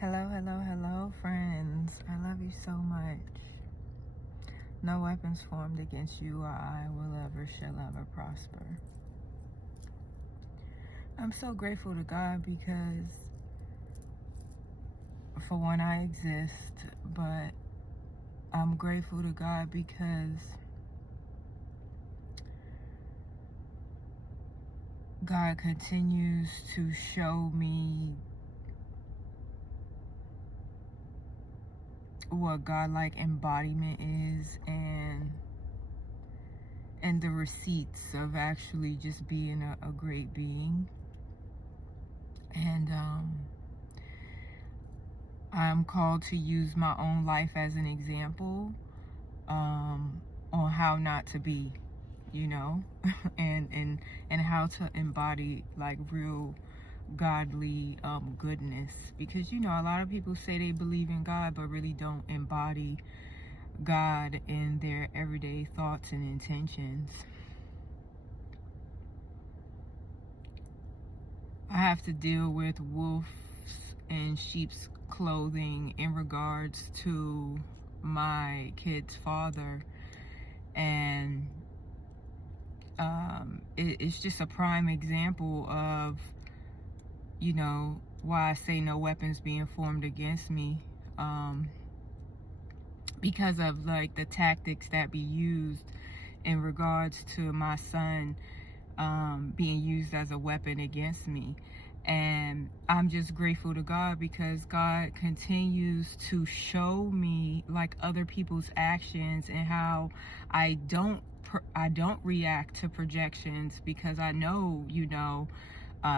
Hello, hello, hello, friends. I love you so much. No weapons formed against you or I will ever, shall ever prosper. I'm so grateful to God because, for one, I exist, but I'm grateful to God because God continues to show me what godlike embodiment is and the receipts of actually just being a great being. And I'm called to use my own life as an example on how not to be, and how to embody like real godly goodness, because a lot of people say they believe in God but really don't embody God in their everyday thoughts and intentions. I have to deal with wolves in sheep's clothing in regards to my kid's father, and it's just a prime example of why I say no weapons being formed against me, because of like the tactics that be used in regards to my son being used as a weapon against me. And I'm just grateful to God because God continues to show me like other people's actions and how I don't react to projections, because I know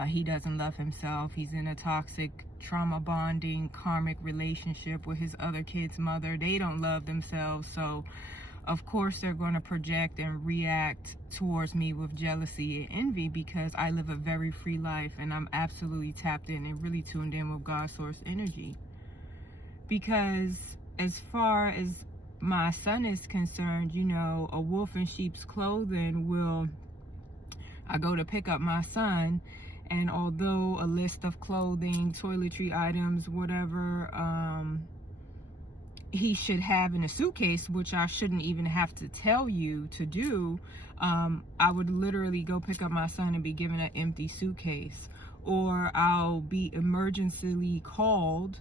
he doesn't love himself. He's in a toxic, trauma bonding, karmic relationship with his other kid's mother. They don't love themselves, so of course they're going to project and react towards me with jealousy and envy, because I live a very free life and I'm absolutely tapped in and really tuned in with God's source energy. Because as far as my son is concerned, a wolf in sheep's clothing I go to pick up my son, and although a list of clothing, toiletry items, whatever, he should have in a suitcase, which I shouldn't even have to tell you to do, I would literally go pick up my son and be given an empty suitcase. Or I'll be emergencyly called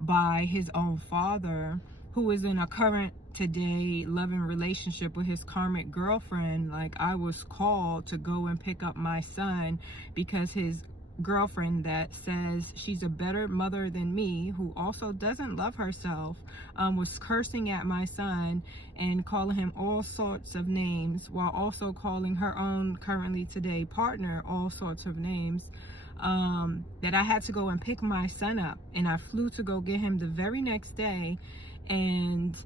by his own father, who is in a current today loving relationship with his karmic girlfriend. Like, I was called to go and pick up my son because his girlfriend, that says she's a better mother than me, who also doesn't love herself, was cursing at my son and calling him all sorts of names, while also calling her own currently today partner all sorts of names, that I had to go and pick my son up, and I flew to go get him the very next day. And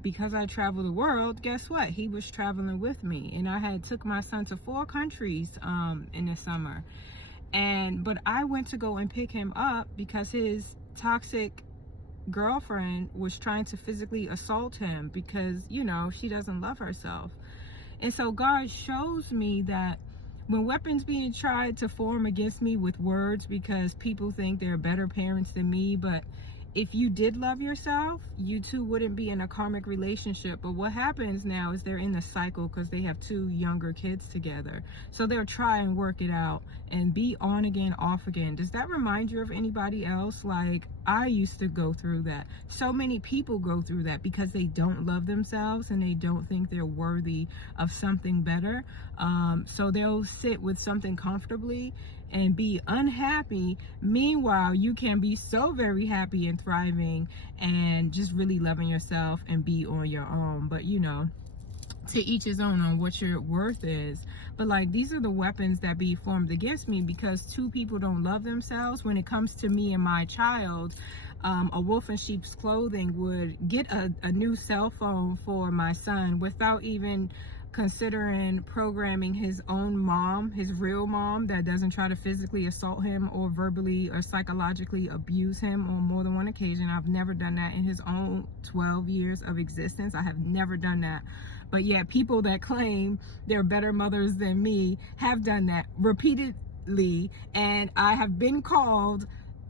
because I travel the world, guess what? He was traveling with me, and I had took my son to 4 countries in the summer. But I went to go and pick him up because his toxic girlfriend was trying to physically assault him because, she doesn't love herself. And so God shows me that when weapons being tried to form against me with words, because people think they're better parents than me, but if you did love yourself, you too wouldn't be in a karmic relationship. But what happens now is they're in a cycle because they have 2 younger kids together. So they'll try and work it out and be on again, off again. Does that remind you of anybody else? Like, I used to go through that. So many people go through that because they don't love themselves and they don't think they're worthy of something better. So they'll sit with something comfortably and be unhappy. Meanwhile, you can be so very happy and thriving and just really loving yourself and be on your own. But to each his own on what your worth is. But like, these are the weapons that be formed against me because 2 people don't love themselves. When it comes to me and my child, a wolf in sheep's clothing would get a new cell phone for my son without even considering programming his own mom, his real mom, that doesn't try to physically assault him or verbally or psychologically abuse him on more than one occasion. I've never done that in his own 12 years of existence. I have never done that. But yet people that claim they're better mothers than me have done that repeatedly, and I have been called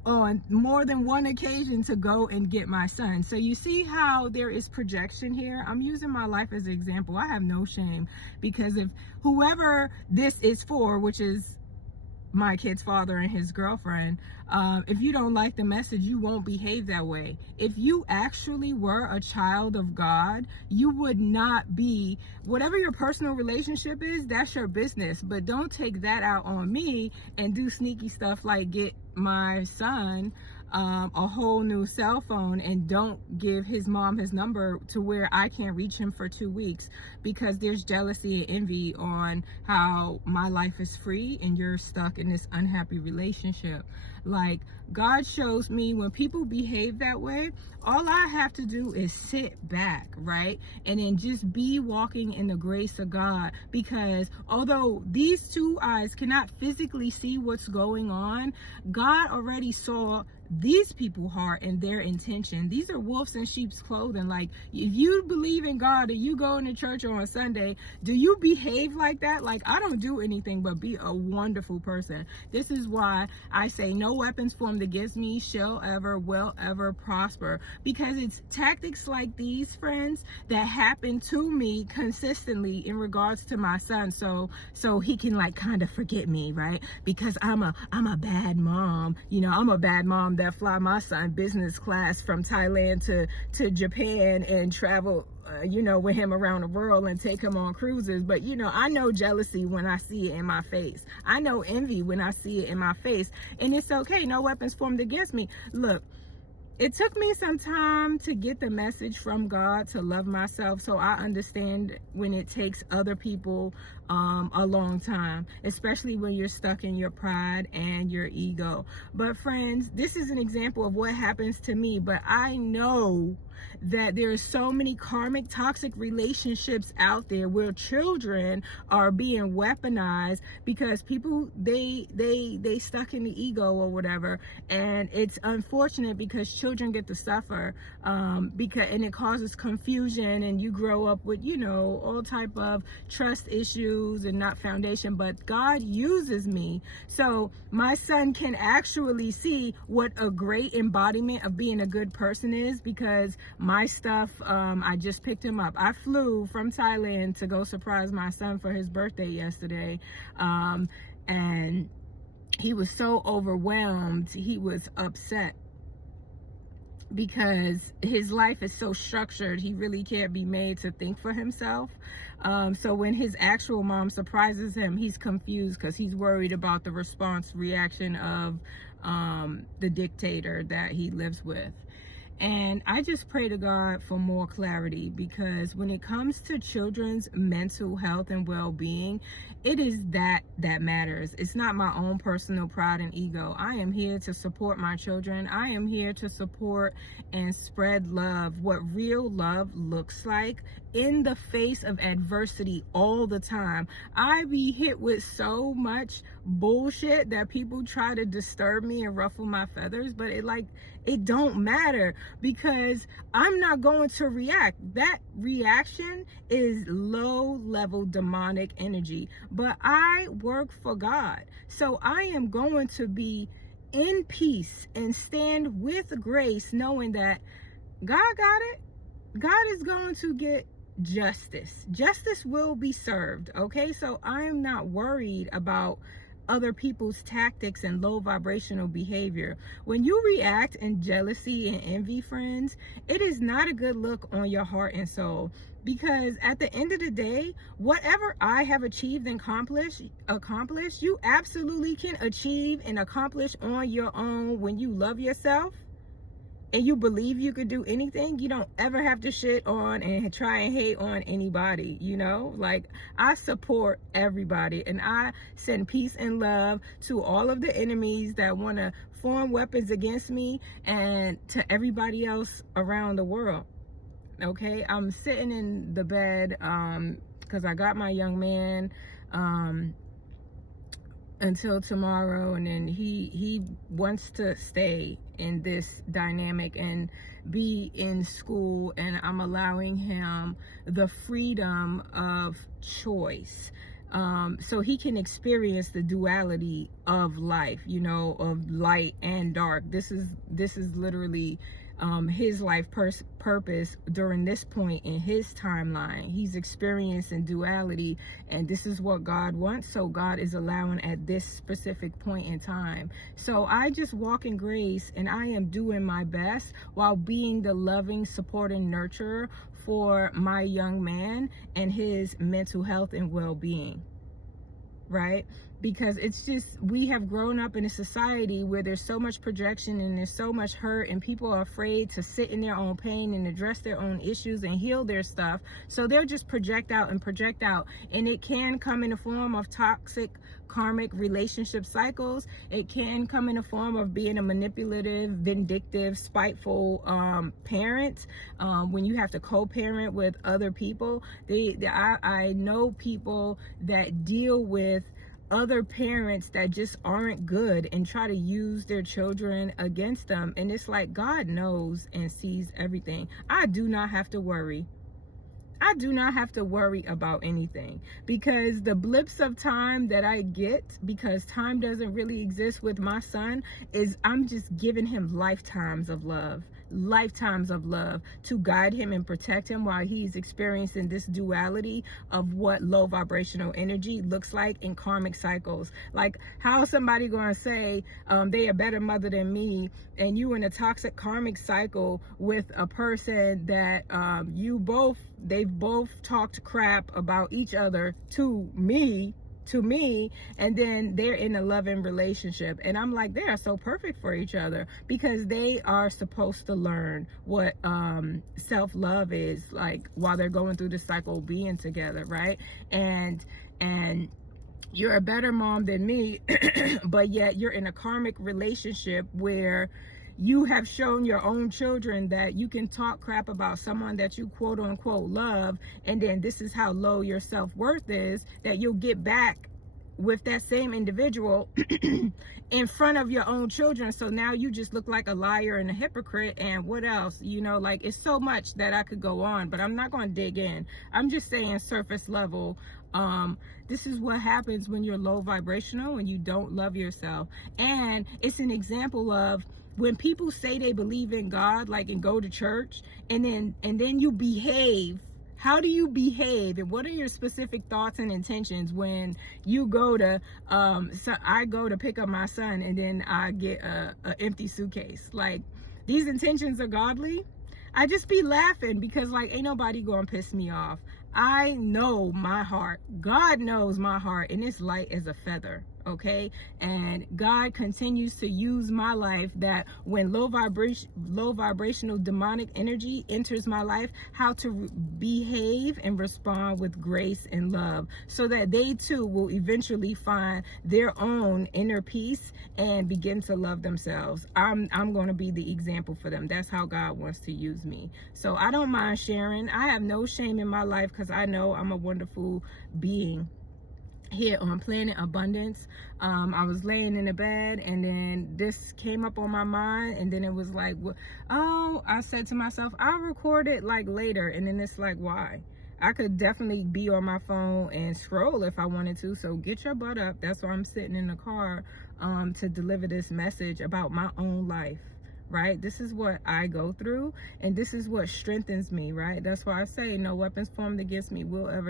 on more than one occasion to go and get my son. So you see how there is projection here. I'm using my life as an example. I have no shame, because if whoever this is for, which is my kid's father and his girlfriend, if you don't like the message, you won't behave that way. If you actually were a child of God, you would not be, whatever your personal relationship is, that's your business. But don't take that out on me and do sneaky stuff like get my son a whole new cell phone and don't give his mom his number to where I can't reach him for 2 weeks, because there's jealousy and envy on how my life is free and you're stuck in this unhappy relationship. Like, God shows me when people behave that way, all I have to do is sit back, right? And then just be walking in the grace of God, because although these two eyes cannot physically see what's going on, God already saw these people's heart and their intention. These are wolves in sheep's clothing. Like, if you believe in God and you go into church on Sunday, do you behave like that? Like, I don't do anything but be a wonderful person. This is why I say no weapons formed against me shall ever, will ever prosper, because it's tactics like these, friends, that happen to me consistently in regards to my son, so he can like kind of forget me, right? Because I'm a bad mom. You know, I'm a bad mom that fly my son business class from Thailand to Japan and travel with him around the world and take him on cruises. But I know jealousy when I see it in my face. I know envy when I see it in my face, and it's okay. No weapons formed against me. Look, it took me some time to get the message from God to love myself, so I understand when it takes other people a long time, especially when you're stuck in your pride and your ego. But friends, this is an example of what happens to me, but I know that there are so many karmic toxic relationships out there where children are being weaponized because people they stuck in the ego or whatever, and it's unfortunate because children get to suffer and it causes confusion, and you grow up with all type of trust issues and not foundation. But God uses me so my son can actually see what a great embodiment of being a good person is, because my stuff, I just picked him up. I flew from Thailand to go surprise my son for his birthday yesterday, and he was so overwhelmed. He was upset because his life is so structured, he really can't be made to think for himself. So when his actual mom surprises him, he's confused because he's worried about the reaction of the dictator that he lives with. And I just pray to God for more clarity, because when it comes to children's mental health and well-being, it is that matters. It's not my own personal pride and ego. I am here to support my children. I am here to support and spread love, what real love looks like in the face of adversity all the time. I be hit with so much bullshit that people try to disturb me and ruffle my feathers, but it don't matter, because I'm not going to react. That reaction is low level demonic energy, but I work for God, so I am going to be in peace and stand with grace, knowing that God got it. God is going to get justice will be served. Okay, so I am not worried about other people's tactics and low vibrational behavior. When you react in jealousy and envy, friends, it is not a good look on your heart and soul, because at the end of the day, whatever I have achieved and accomplished, you absolutely can achieve and accomplish on your own when you love yourself and you believe you could do anything. You don't ever have to shit on and try and hate on anybody, like, I support everybody, and I send peace and love to all of the enemies that want to form weapons against me, and to everybody else around the world. Okay, I'm sitting in the bed because I got my young man until tomorrow, and then he wants to stay in this dynamic and be in school, and I'm allowing him the freedom of choice. so he can experience the duality of life, you know, of light and dark. This is literally his life purpose during this point in his timeline. He's experiencing duality, and this is what God wants, so God is allowing at this specific point in time. So I just walk in grace, and I am doing my best while being the loving, supporting nurturer for my young man and his mental health and well-being, right? Because it's just, we have grown up in a society where there's so much projection and there's so much hurt, and people are afraid to sit in their own pain and address their own issues and heal their stuff. So they'll just project out, and it can come in the form of toxic karmic relationship cycles. It can come in the form of being a manipulative, vindictive, spiteful parent, when you have to co-parent with other people. I know people that deal with other parents that just aren't good and try to use their children against them, and it's like, God knows and sees everything. I do not have to worry. I do not have to worry about anything, because the blips of time that I get, because time doesn't really exist with my son, is I'm just giving him lifetimes of love to guide him and protect him while he's experiencing this duality of what low vibrational energy looks like in karmic cycles. Like, how somebody gonna say they a better mother than me, and you in a toxic karmic cycle with a person that they've both talked crap about each other to me, and then they're in a loving relationship, and I'm like, they are so perfect for each other, because they are supposed to learn what self-love is like while they're going through the cycle of being together, right? And you're a better mom than me, but yet you're in a karmic relationship where you have shown your own children that you can talk crap about someone that you quote unquote love, and then this is how low your self-worth is, that you'll get back with that same individual in front of your own children. So now you just look like a liar and a hypocrite, and what else, you know? Like, it's so much that I could go on, but I'm not going to dig in. I'm just saying surface level. This is what happens when you're low vibrational and you don't love yourself. And it's an example of when people say they believe in God, like, and go to church, and then you behave. How do you behave, and what are your specific thoughts and intentions when you go to so I go to pick up my son, and then I get a empty suitcase? Like, these intentions are godly? I just be laughing, because like, ain't nobody gonna piss me off. I know my heart. God knows my heart, and it's light as a feather, okay? And God continues to use my life, that when low vibrational demonic energy enters my life, how to behave and respond with grace and love, so that they too will eventually find their own inner peace and begin to love themselves. I'm going to be the example for them. That's how God wants to use me. So I don't mind sharing. I have no shame in my life, because I know I'm a wonderful being here on planet abundance. I was laying in the bed, and then this came up on my mind, and then it was like, oh, I said to myself, I'll record it like later. And then it's like, why? I could definitely be on my phone and scroll if I wanted to. So get your butt up. That's why I'm sitting in the car to deliver this message about my own life. Right? This is what I go through, and this is what strengthens me, right? That's why I say no weapons formed against me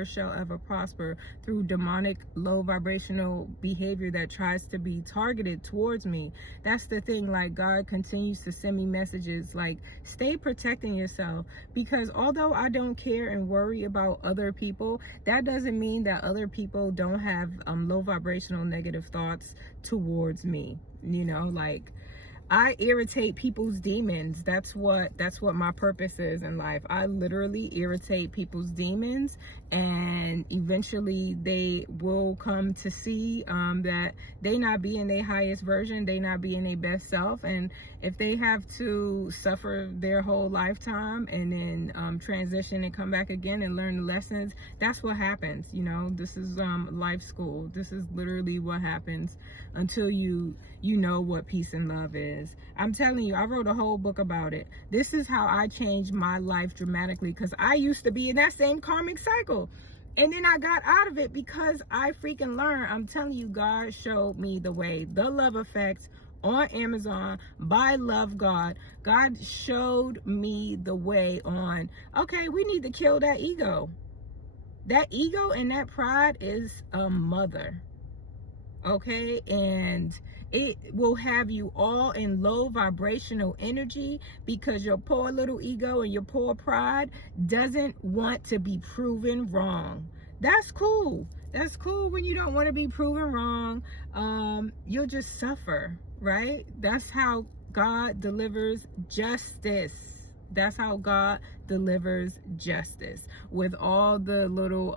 shall ever prosper, through demonic low vibrational behavior that tries to be targeted towards me. That's the thing. Like, God continues to send me messages like, stay protecting yourself, because although I don't care and worry about other people, that doesn't mean that other people don't have low vibrational negative thoughts towards me. You know, like, I irritate people's demons. That's what my purpose is in life. I literally irritate people's demons, and eventually they will come to see that they not being their highest version, they not being their best self. And if they have to suffer their whole lifetime and then transition and come back again and learn the lessons, that's what happens. You know, this is life school. This is literally what happens until you know what peace and love is. I'm telling you, I wrote a whole book about it. This is how I changed my life dramatically, because I used to be in that same karmic cycle. And then I got out of it because I freaking learned. I'm telling you, God showed me the way. The Love Effects on Amazon by Love God. God showed me the way on, okay, we need to kill that ego. That ego and that pride is a mother. Okay, and it will have you all in low vibrational energy because your poor little ego and your poor pride doesn't want to be proven wrong. That's cool. That's cool when you don't want to be proven wrong. You'll just suffer, right? That's how God delivers justice. That's how God delivers justice, with all the little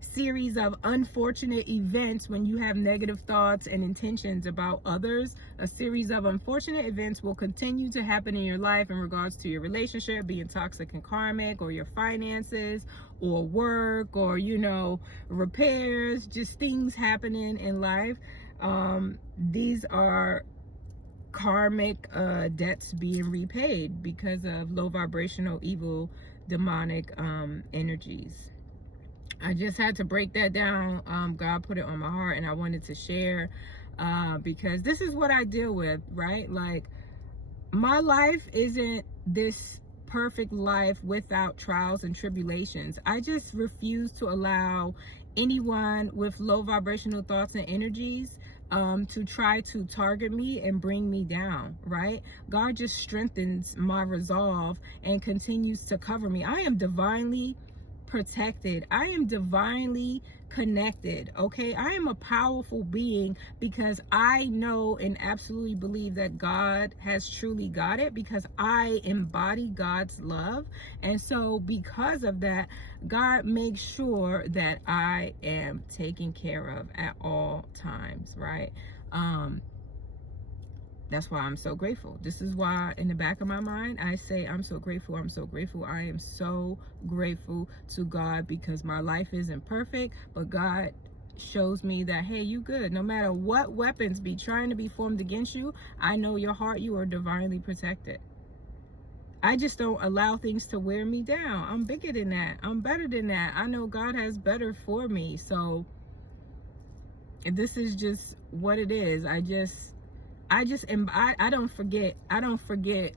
series of unfortunate events. When you have negative thoughts and intentions about others, a series of unfortunate events will continue to happen in your life in regards to your relationship, being toxic and karmic, or your finances, or work, or, you know, repairs, just things happening in life. These are karmic debts being repaid because of low vibrational, evil, demonic energies. I just had to break that down. God put it on my heart and I wanted to share because this is what I deal with, right? Like, my life isn't this perfect life without trials and tribulations. I just refuse to allow anyone with low vibrational thoughts and energies to try to target me and bring me down, right? God just strengthens my resolve and continues to cover me. I am divinely protected. I am divinely connected. Okay, I am a powerful being because I know and absolutely believe that God has truly got it, because I embody God's love. And so because of that, God makes sure that I am taken care of at all times, right? That's why I'm so grateful. This is why in the back of my mind, I say, I'm so grateful. I'm so grateful. I am so grateful to God, because my life isn't perfect, but God shows me that, hey, you good. No matter what weapons be trying to be formed against you, I know your heart, you are divinely protected. I just don't allow things to wear me down. I'm bigger than that. I'm better than that. I know God has better for me. So this is just what it is. I don't forget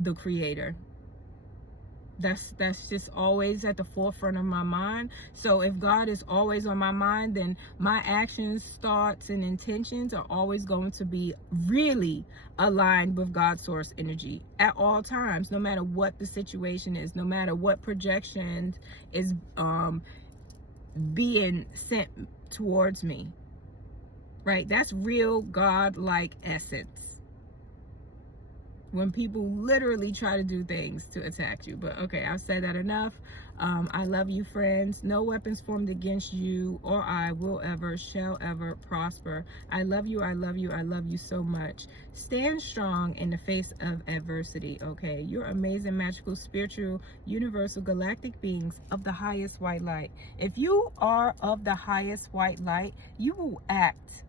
the Creator. That's just always at the forefront of my mind. So if God is always on my mind, then my actions, thoughts, and intentions are always going to be really aligned with God's source energy at all times, no matter what the situation is, no matter what projection is being sent towards me. Right? That's real God-like essence. When people literally try to do things to attack you. But okay, I've said that enough. I love you, friends. No weapons formed against you or I will ever, shall ever prosper. I love you. I love you. I love you so much. Stand strong in the face of adversity, okay? You're amazing, magical, spiritual, universal, galactic beings of the highest white light. If you are of the highest white light, you will act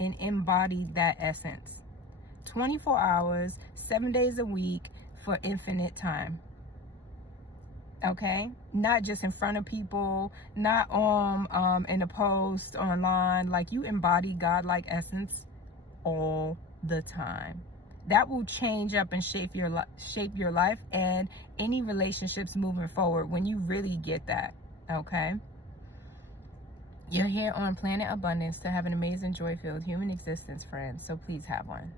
and embody that essence 24 hours 7 days a week for infinite time. Okay, not just in front of people, not on in a post online. Like, you embody godlike essence all the time. That will change up and shape your life and any relationships moving forward when you really get that. Okay, you're here on Planet Abundance to have an amazing, joy-filled human existence, friends. So please have one.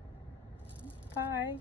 Bye.